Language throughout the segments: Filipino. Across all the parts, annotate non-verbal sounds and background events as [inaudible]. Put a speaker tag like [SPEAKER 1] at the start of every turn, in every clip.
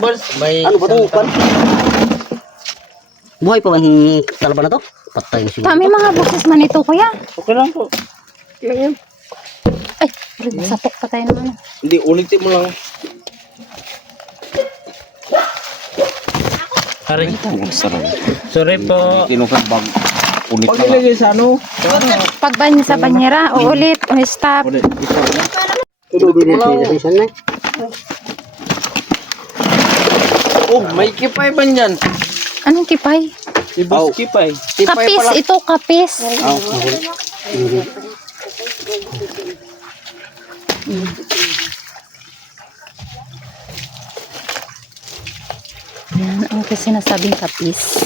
[SPEAKER 1] Bars, may...
[SPEAKER 2] Ano ba ito? Pan? Buhay pa ba ang talaba na to? Patay na siguro.
[SPEAKER 3] Kami mga busis man ito, kuya.
[SPEAKER 1] Okay lang po. Okay lang yan.
[SPEAKER 3] Ay, rin, masapok pa tayo naman.
[SPEAKER 1] Hindi, ulitin mo lang. Sorry. Sorry po.
[SPEAKER 4] Tinukad bag. Ulit
[SPEAKER 1] Pag nilagay sa ano?
[SPEAKER 3] Pagban sa banyera, uulit, may stop.
[SPEAKER 1] Ulit. Isa na.
[SPEAKER 2] Ito din yung station na.
[SPEAKER 1] Oh, may kipay ba niyan?
[SPEAKER 3] Anong kipay?
[SPEAKER 1] Ibus kipay.
[SPEAKER 3] Kapis, ito kapis.
[SPEAKER 2] Ah, okay. Hindi.
[SPEAKER 3] Yan, ang kasi sinasabing kapis.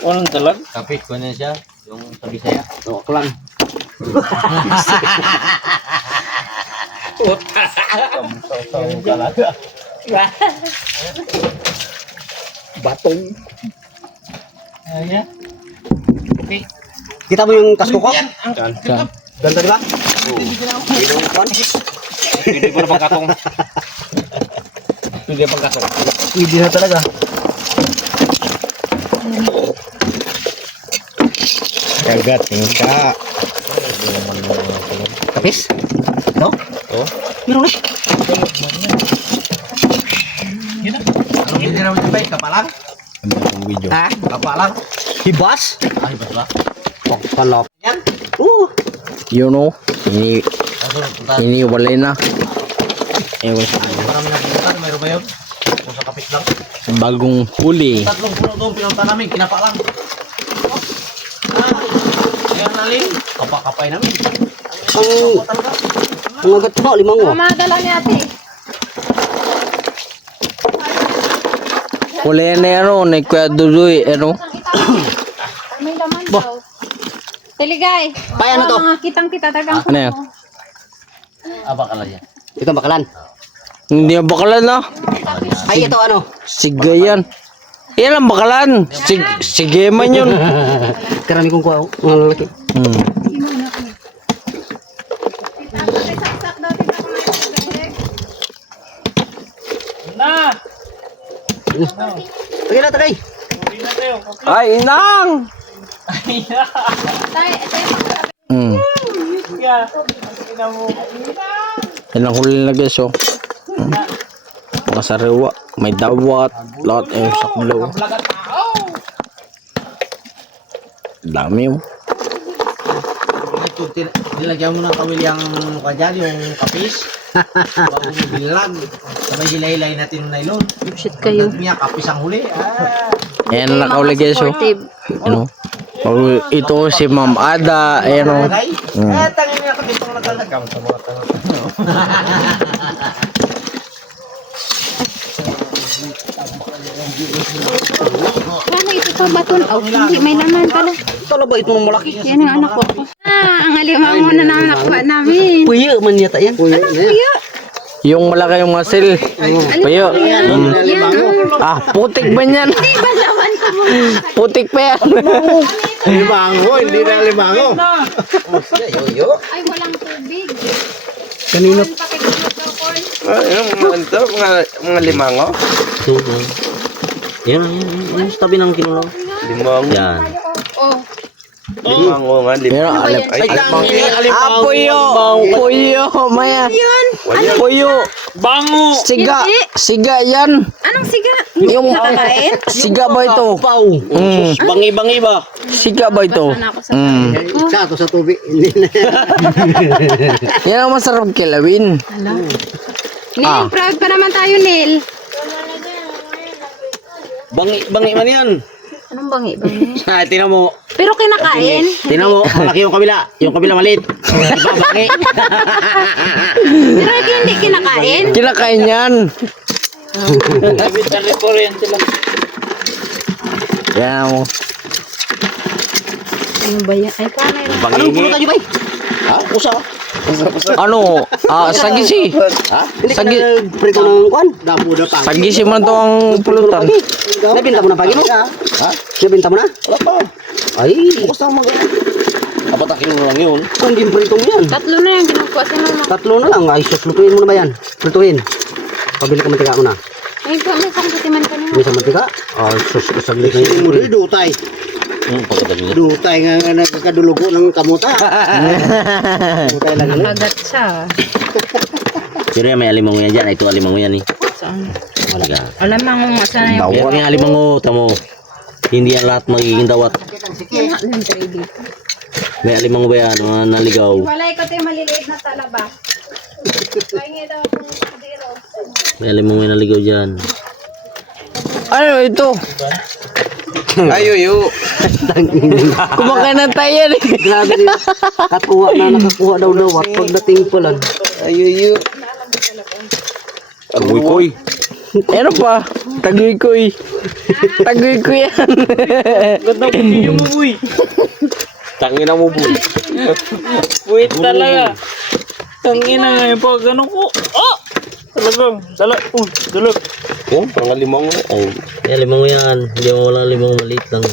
[SPEAKER 1] Walang dalag.
[SPEAKER 4] Kapit ko na siya. Yung sabi saya.
[SPEAKER 2] Oh, [laughs] klan.
[SPEAKER 1] Batong. Ayan.
[SPEAKER 2] Kita mo yung kasko ko?
[SPEAKER 1] Saan?
[SPEAKER 2] Ganda di ba?
[SPEAKER 4] Pwede ko na pagkatong. Pwede pagkatong.
[SPEAKER 2] Hindi na talaga.
[SPEAKER 4] Kagat, tingka.
[SPEAKER 2] Kapis? No?
[SPEAKER 4] Oh.
[SPEAKER 2] Meron na.
[SPEAKER 4] Hindi naman sabay? Kapalang? Ang video.
[SPEAKER 2] Ha?
[SPEAKER 4] Kapalang?
[SPEAKER 2] Hibas?
[SPEAKER 4] Ay, ba't ba?
[SPEAKER 2] Oh, palop. Yan. Oo.
[SPEAKER 5] Yun o. Ini,
[SPEAKER 4] Kaso, punta.
[SPEAKER 5] iniwalay na. Ewan sa
[SPEAKER 4] Marami na pumunta. Mayroon ba yun? Kung sa kapit lang.
[SPEAKER 5] bagong huli.
[SPEAKER 4] Tatlong puno doon pinunta namin. Kinapalang. Ah, yan naling. Kapakapay namin.
[SPEAKER 2] Ang,
[SPEAKER 4] Talaga.
[SPEAKER 2] ang agat mo, limang mo.
[SPEAKER 3] Mamadala ni ate.
[SPEAKER 5] Huli na yan o. Na kuya dudoy. Ano?
[SPEAKER 3] May laman daw. Teligay.
[SPEAKER 2] Pay, ano to?
[SPEAKER 3] Mga kitang kita tagang
[SPEAKER 5] Ano yan?
[SPEAKER 4] Aba ka lang yan.
[SPEAKER 2] Ito bakalan.
[SPEAKER 5] Hindi na bakalan na.
[SPEAKER 2] Ay, ito ano?
[SPEAKER 5] Sige yan. Yan ang bakalan. Sig sige man yun. [laughs]
[SPEAKER 2] Karami kong kuha. Mga lalaki.
[SPEAKER 5] Hmm.
[SPEAKER 2] Tagay na, tagay.
[SPEAKER 5] Ay, inang! Hmm. Yan ang huli na guys oh. Hmm. Mga sariwa. May dawat. Lahat ay saklo. Dami oh.
[SPEAKER 4] Ito, tin- nilagyan mo ng kawil yung mukha dyan, yung kapis. Bago mo bilag. Sabay hilay-hilay natin ng nylon.
[SPEAKER 3] Shit kayo.
[SPEAKER 4] Niya, kapis ang huli. Ah.
[SPEAKER 5] Ayan ang nakahuli guys oh. Ano? Oh, ito si Ma'am Ada. Ayan oh. Mm.
[SPEAKER 4] Eh, tangin niya pang nagalagam sa mga tanong.
[SPEAKER 3] Paano ito pa baton? Oh, hindi, may laman pala.
[SPEAKER 2] Ito na ba ito ng malaki?
[SPEAKER 3] Yan ang anak ko. Ah, ang alimango na nakuha namin.
[SPEAKER 2] Puyo man yata yan. Puyo.
[SPEAKER 3] Kuya,
[SPEAKER 5] Yung malaki yung. Mm.
[SPEAKER 3] yan. oh.
[SPEAKER 5] Ah, putik ba yan? Putik pa yan.
[SPEAKER 4] Limango, hindi na limango.
[SPEAKER 3] Ay, walang tubig.
[SPEAKER 2] Kanino?
[SPEAKER 3] Daw, Paul.
[SPEAKER 1] Ayun, mga ito, mga, mga limango.
[SPEAKER 2] Yan, yan, yan. Yan, sa tabi ng kinulaw.
[SPEAKER 1] Limango.
[SPEAKER 2] Yan.
[SPEAKER 3] Oh,
[SPEAKER 1] Limango nga,
[SPEAKER 5] Pero
[SPEAKER 1] limango.
[SPEAKER 5] alam.
[SPEAKER 1] Ay,
[SPEAKER 5] Ah, puyo. Puyo. Maya. Puyo.
[SPEAKER 1] Bango!
[SPEAKER 5] Siga. Siga yan.
[SPEAKER 3] anong siga?
[SPEAKER 5] Yung
[SPEAKER 3] Nakakain?
[SPEAKER 5] siga ba ito?
[SPEAKER 2] Pau.
[SPEAKER 5] Mm.
[SPEAKER 1] Bangi-bangi ba?
[SPEAKER 5] Siga ba ito?
[SPEAKER 3] Basta na ako sa
[SPEAKER 5] Mm.
[SPEAKER 2] Sa to sa tubig. [laughs]
[SPEAKER 5] Yan ang masarap kilawin.
[SPEAKER 3] Neil,
[SPEAKER 5] Ah.
[SPEAKER 3] proud pa naman tayo, Neil.
[SPEAKER 4] Bangi, bangi man yan.
[SPEAKER 3] Anong bangi bangi? [laughs]
[SPEAKER 4] Ah, tingnan mo.
[SPEAKER 3] Pero kinakain.
[SPEAKER 4] Tingnan mo, malaki yung kabila. Yung kabila maliit. Iba, bangi.
[SPEAKER 3] Pero hindi kinakain.
[SPEAKER 5] Kinakain yan.
[SPEAKER 1] Sabi ko rin sila.
[SPEAKER 5] Yan oh.
[SPEAKER 3] Ano ba yan? Ay, paano yun?
[SPEAKER 2] Anong pulutan nyo ba?
[SPEAKER 4] Ha? Usa.
[SPEAKER 5] Ano? Ah, sagisi.
[SPEAKER 4] Ha?
[SPEAKER 5] Sagi-
[SPEAKER 2] nagprito ng kwan?
[SPEAKER 5] Sagisi man to ang pulutan.
[SPEAKER 2] Nabinta mo na pagi no?
[SPEAKER 4] Ha?
[SPEAKER 2] Nabinta mo na?
[SPEAKER 4] Wala pa.
[SPEAKER 2] Ay,
[SPEAKER 4] Bukas na mag... Apat ang kilo lang yun.
[SPEAKER 2] kung di prito mo yan.
[SPEAKER 3] Tatlo na yung ginukuha sa mama.
[SPEAKER 2] Tatlo na lang. Ay, sus, lutuin mo na ba yan? Prituin. Pabili ka mantika mo na.
[SPEAKER 3] Ay, kami sang kutiman ka nimo.
[SPEAKER 2] May sa mantika? Ah, sus, kasaglit na yun.
[SPEAKER 6] Muli dutay.
[SPEAKER 1] Hmm.
[SPEAKER 6] Dutay nga nga nagkakadulugo ng kamuta.
[SPEAKER 2] Dutay lang yun.
[SPEAKER 3] Kagat siya.
[SPEAKER 1] Pero yan, may alimango yan dyan. Ito alimango yan eh.
[SPEAKER 3] Saan?
[SPEAKER 1] Malaga.
[SPEAKER 3] Alam mo kung asa na yung
[SPEAKER 5] Dawat.
[SPEAKER 1] Pero yung alimango, tamo. Hindi yan lahat magiging dawat. May alimango ba yan? Mga naligaw.
[SPEAKER 3] Walay ko tayo maliliit na talaba.
[SPEAKER 1] May alimango yung naligaw dyan.
[SPEAKER 5] Ano ito?
[SPEAKER 4] Ayuyo. [laughs]
[SPEAKER 5] Kumakain ng tayo eh. [laughs]
[SPEAKER 2] Grabe din. Kakuha na nakakuha daw daw. At pagdating pa lang.
[SPEAKER 4] Ayuyo.
[SPEAKER 1] Kuy-kuy.
[SPEAKER 5] Ano pa? Tagoy ko eh. Tagoy ko yan.
[SPEAKER 1] Ganda ko yung mo, boy. Tangina mo, boy. Wait talaga. Tangina nga yung pag ganun ko. Oh! Talagang, dala. Oh, dala. Oh, parang alimango. Oh. May alimango yan. Hindi mo wala alimango maliit lang.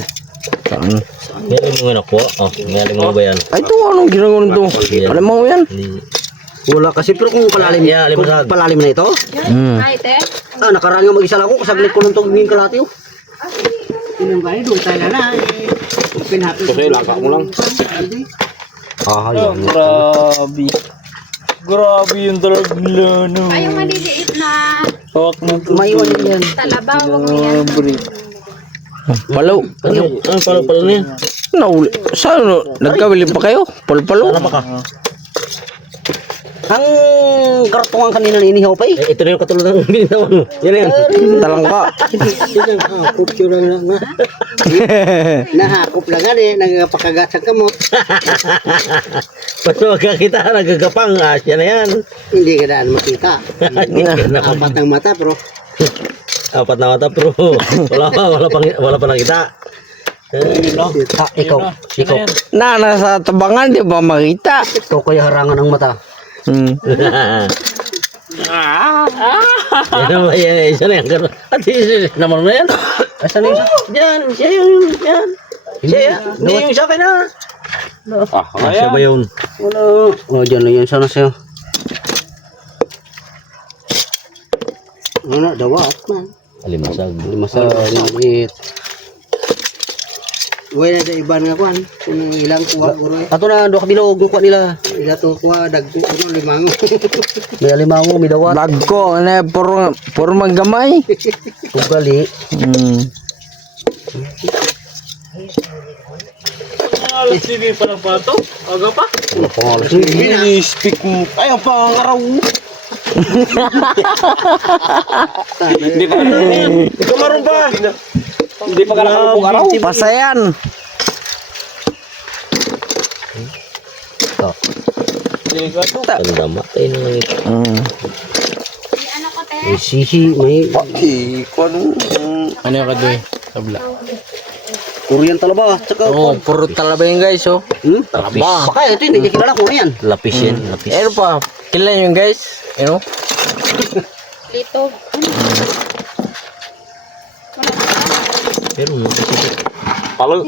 [SPEAKER 5] Saan?
[SPEAKER 1] May alimango yan ako. Oh, may alimango ba yan?
[SPEAKER 5] Ay, ito anong ginagawa nito? Alam mo yan?
[SPEAKER 2] Wala kasi pero kung palalim,
[SPEAKER 1] Yeah,
[SPEAKER 2] kung palalim na ito.
[SPEAKER 5] Hmm.
[SPEAKER 3] Ay, te.
[SPEAKER 2] Ah, nakaraan nga mag-isa lang ako. Kasaglit ko nung tugming kalati oh.
[SPEAKER 6] Inang ba dutay na na. eh. Pinapit.
[SPEAKER 1] Kasi laka mo lang.
[SPEAKER 2] Ah,
[SPEAKER 1] Oh,
[SPEAKER 2] yan.
[SPEAKER 1] grabe. Grabe yung talaga no.
[SPEAKER 3] Ay, yung maliliit na
[SPEAKER 1] Hawak ng
[SPEAKER 2] Maiwan yun yan.
[SPEAKER 3] talaba. Huwag mo yan.
[SPEAKER 5] Palo.
[SPEAKER 1] Ano? Ano pala pala na yan?
[SPEAKER 5] Nauli. Saan? Nagkabili pa kayo? Palo-palo?
[SPEAKER 2] Ang kartongan kanina na inihaw pa eh.
[SPEAKER 1] Eh, ito na yung katulad ng binitawan mo. Yan yan.
[SPEAKER 5] Talangka. [laughs]
[SPEAKER 6] Sinang hakop yun lang nga. [laughs] Nahakop lang nga eh. Nagpakagat sa kamot. [laughs]
[SPEAKER 1] Ba't magkakita? Nagagapang. Ah, siya na yan.
[SPEAKER 6] Hindi ka daan makita. Apat ng mata bro.
[SPEAKER 1] Apat na mata bro. Wala pa, wala pa, wala pa nakita.
[SPEAKER 2] Ah, ikaw. Ikaw.
[SPEAKER 5] Na, nasa tabangan, di ba makita?
[SPEAKER 2] Ikaw kaya harangan ng mata.
[SPEAKER 5] Hmm.
[SPEAKER 1] Yan naman, yan, yan, yan, yan. At is, naman na yan.
[SPEAKER 2] Asan na yung
[SPEAKER 1] Yan, siya yun, yan. Siya. Hindi yung sa akin na. Ah, siya ba yun?
[SPEAKER 2] Wala. Oh, dyan lang yan sana sa'yo.
[SPEAKER 6] Ano, dawat man.
[SPEAKER 1] Alimasag.
[SPEAKER 2] Lima sa liit.
[SPEAKER 6] Wala na iban nga kwan. Kung ilang kuha guro eh.
[SPEAKER 2] Ato na, doon kabilog, yung kuha nila.
[SPEAKER 6] Ila to kuha dagko ano limango.
[SPEAKER 2] May [laughs] alimango, may dawat.
[SPEAKER 5] Lag ko, ano, puro, puro maggamay.
[SPEAKER 2] Ugali.
[SPEAKER 5] Hmm.
[SPEAKER 1] Alas TV pa ng pato? Aga pa?
[SPEAKER 2] Pangalas.
[SPEAKER 1] Speak mo. Ay, ang pangaraw. Hindi pa ka Hindi ka marunong pa. Hindi pa ka nakalubog araw.
[SPEAKER 5] Pasayan.
[SPEAKER 1] Tanda matay na nga ito.
[SPEAKER 5] Hmm.
[SPEAKER 3] Ay, ano ko, te?
[SPEAKER 2] May sihi, may
[SPEAKER 5] Ano yung kadoy? Tabla.
[SPEAKER 2] Korean talaba. Tsaka,
[SPEAKER 5] Oh, puro talaba yun guys, oh.
[SPEAKER 2] hmm?
[SPEAKER 5] Talaba.
[SPEAKER 2] Baka ito, hindi niya kilala kung yan.
[SPEAKER 1] Lapis yan, lapis.
[SPEAKER 5] Ano pa? Kailan yun guys? Ano?
[SPEAKER 3] Lito.
[SPEAKER 1] Peru, eu
[SPEAKER 3] vou Falou.